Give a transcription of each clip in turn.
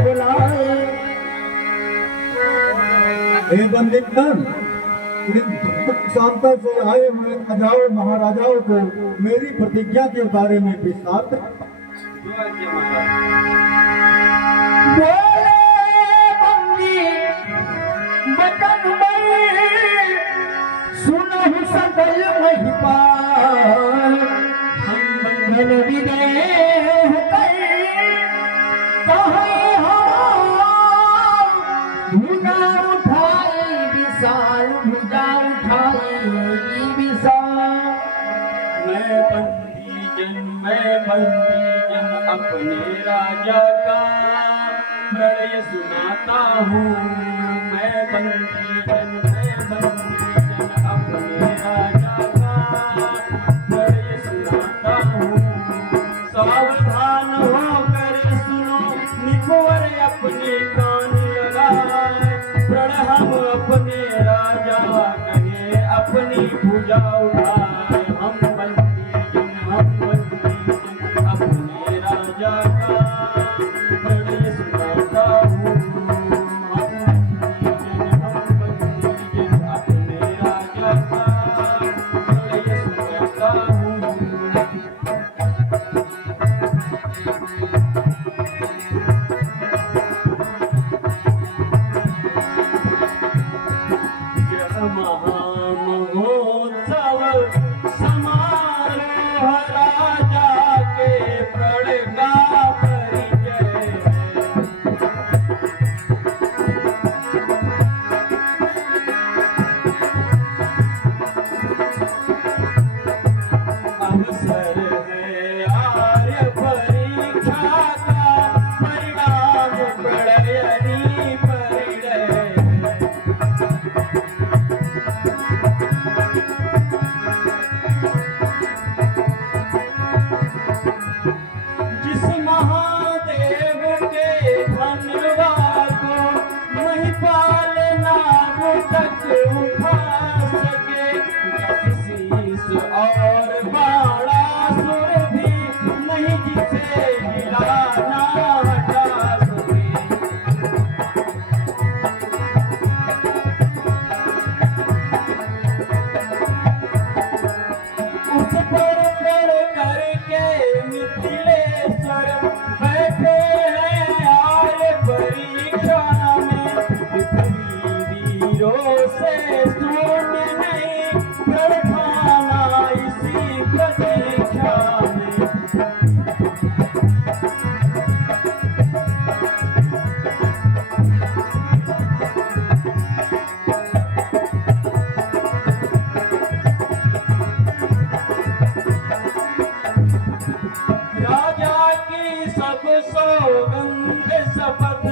बुलाए। हे बंदित नर, शांता से आए हुए अजाओ महाराजाओं को मेरी प्रतिज्ञा के बारे में विस्तार बोले बंदी बदन में सुनहु सकल महिपाल। हम मंगल विदेह कहे हम भुजा उठाई विशाल, भुजा उठाई विशाल। मैं बंदी जन अपने राजा का प्रणय सुनाता हूँ। मैं बंदी जन अपने राजा का प्रणय सुनाता हूँ। सावधान होकर सुनो, निकोर अपने कान लगाए। प्रण हम अपने राजा कहे, अपनी भुजा उठाए। हम बंदी जन अपने राजा का प्रणय सुनाता हूँ। हम बंदी जन अपने राजा का प्रणय सुनाता हूँ। यह महामहोत्सव समारोह राजा के प्रण का परिचय। अवसर है आर्य परीक्षा का, परिणाम प्रलयनी परिणय। जिस महादेव के धन्यवाद को महिपाल नाम तक उठा सके। शीस और बाणासुर भी नहीं जिसे हिला ना हटा सके। उस पर करके मिथिलेश्वर बैठे हैं आर्य परीक्षा में। पृथ्वी वीरों से शून्य नहीं, प्रण खाना इसी प्रतीक्षा में। राजा की सब सौगंध शपथ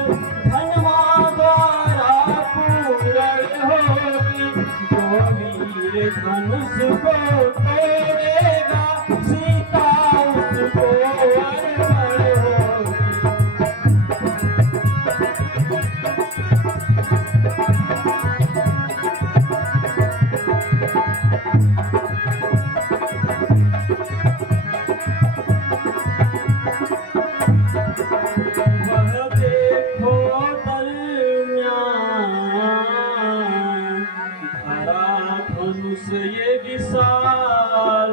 धनवा द्वारा पूर्ण होगी। जो वीर धनुष को तोड़ेगा, सीता उसको अर्पण होगी। वह देखो दरम्यान धरा धनुष ये विशाल।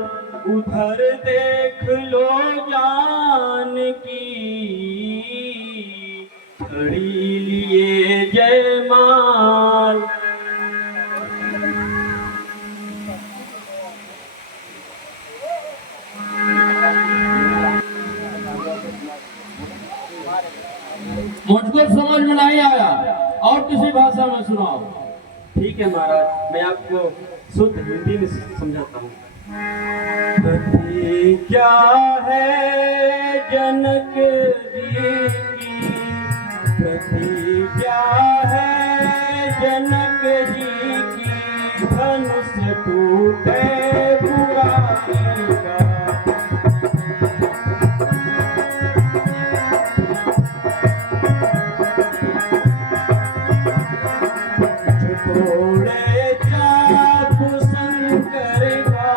उधर देख लो जानकी, खड़ी लिए जयमाल। मुझको समझ में नहीं आया, और किसी भाषा में सुनाओ। ठीक है महाराज, मैं आपको शुद्ध हिंदी में समझाता हूँ। प्रतिज्ञा है जनक जी की, प्रतिज्ञा है जनक जी की। धनुष टूटे बुराई का, तोड़े चाप शंकर का,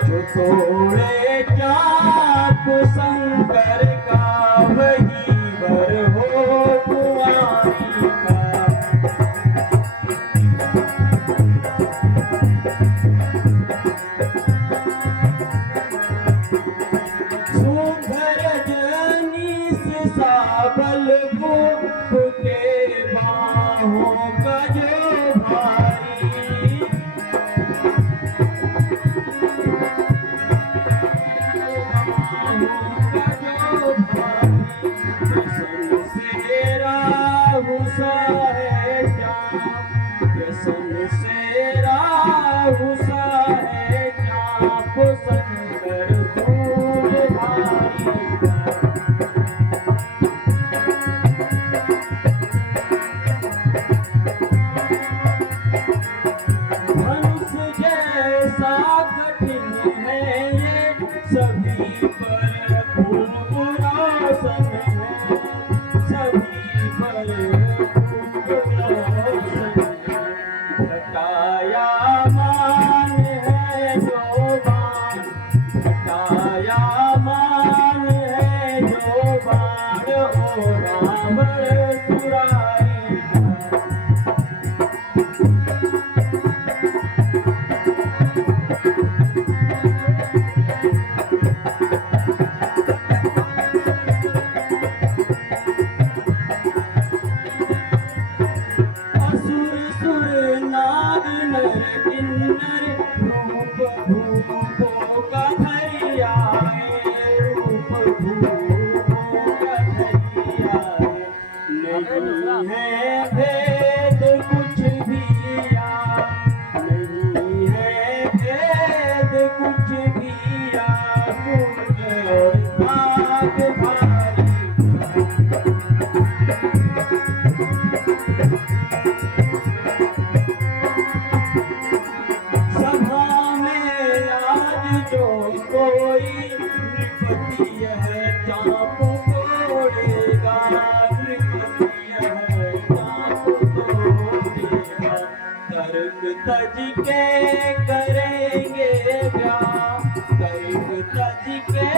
जो तोड़े चाप शंकर का, वही बलभूप के बाहों का जो भारी सभी पर खूब रोशन है, सभी पर खूब रोशन है। घटाया मान है जो बाण, घटाया मान है जो बाण हो रावण सुरारी का। असुर सुर नाग नर किन्नर रूप भूपों का धरिया है, रूप भूपों का धरिया है। नहीं है भेद कुछ भी या, नहीं है भेद कुछ भी या, पुण्य और भाग भारी। सभा में आज जो कोई नृपति है चाप तोड़ेगा, नृपति है चाप तोड़ेगा। तर्क तज के करेंगे ब्याह, तर्क तज के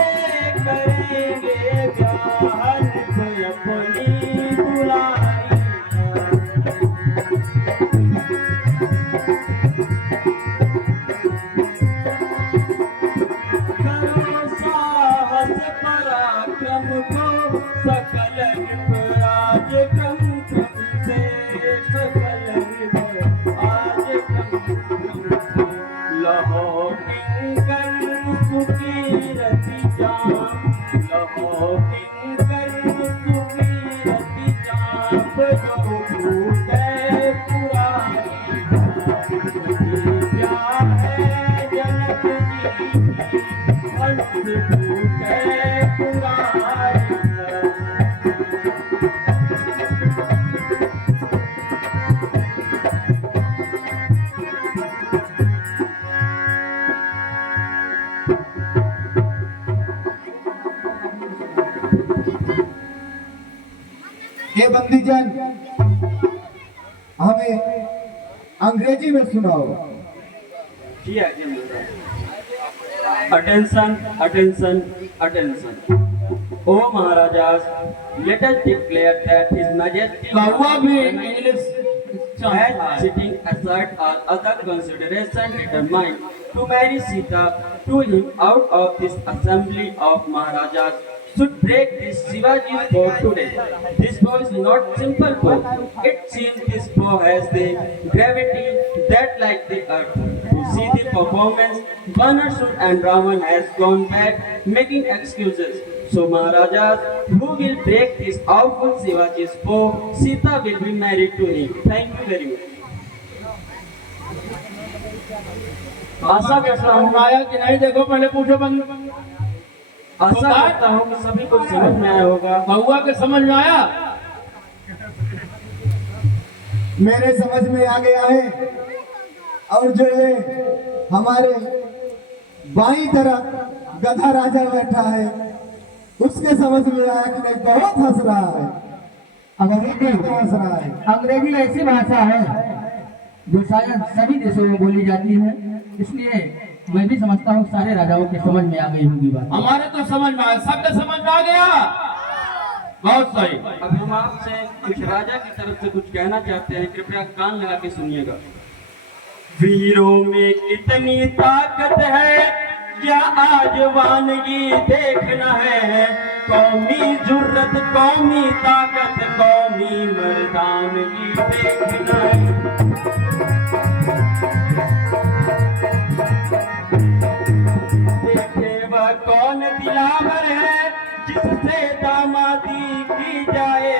करेंगे ब्याह, निभ अपनी दुलारी करो साहस पराक्रम को, सकल राज क्रम क्रम से, सकल आज क्रम क्रम से। लहो किंकर सुकीरति जाम, लहो किंकर सुकीरति जाम, जो भूखे पुरानी क्या है जनक जी की, हंस भूखे पुरानी। ये बंदीजन हमें अंग्रेजी में सुनाओ। Attention, attention, attention. O Maharajas, let us declare that His Majesty कौवा भी English has sitting aside all other consideration determined to marry Sita to him out of this assembly of Maharajas should break this Shivaji's bow today. This bow is not simple bow. It seems this bow has the gravity that like the earth. To see the performance, Banasur and Raman has gone back making excuses. So Maharajas, who will break this awful Shivaji's bow, Sita will be married to him. Thank you very much. आशा करता हूँ आया कि नहीं, देखो पहले पूछो बंद। आशा करता हूँ कि सभी को समझ में आया होगा। कौवा के समझ में आया? मेरे समझ में आ गया है। और जो ये हमारे बाईं तरफ गधा राजा बैठा है उसके समझ में आया कि नहीं, बहुत हंस रहा है। अंग्रेजी हंस रहा है। अंग्रेजी ऐसी भाषा है जो शायद सभी देशों में बोली जाती है, इसलिए मैं भी समझता हूँ सारे राजाओं के समझ में आ गई होगी बात। हमारे तो समझ में आया, सबके समझ में आ गया। बहुत सही। अब हम आपसे कुछ राजा की तरफ से कुछ कहना चाहते हैं, कृपया कान लगा के सुनिएगा। वीरों में कितनी ताकत है, क्या आज वानगी देखना है। कौमी जुर्रत कौमी ताकत कौमी मर्दानगी देखना है। देखे वह कौन दिलावर है जिससे दामादी की जाए,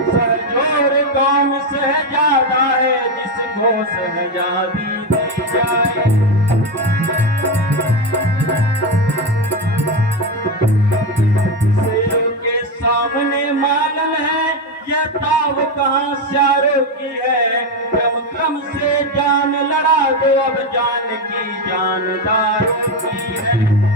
सरजोर कौम सहजादा है जिसको सहजादी दी जाए। शेरों के सामने मालन है यह ताव कहाँ श्यारों की है, क्रम क्रम से जान लड़ा दो अब जान की जानदारों की है।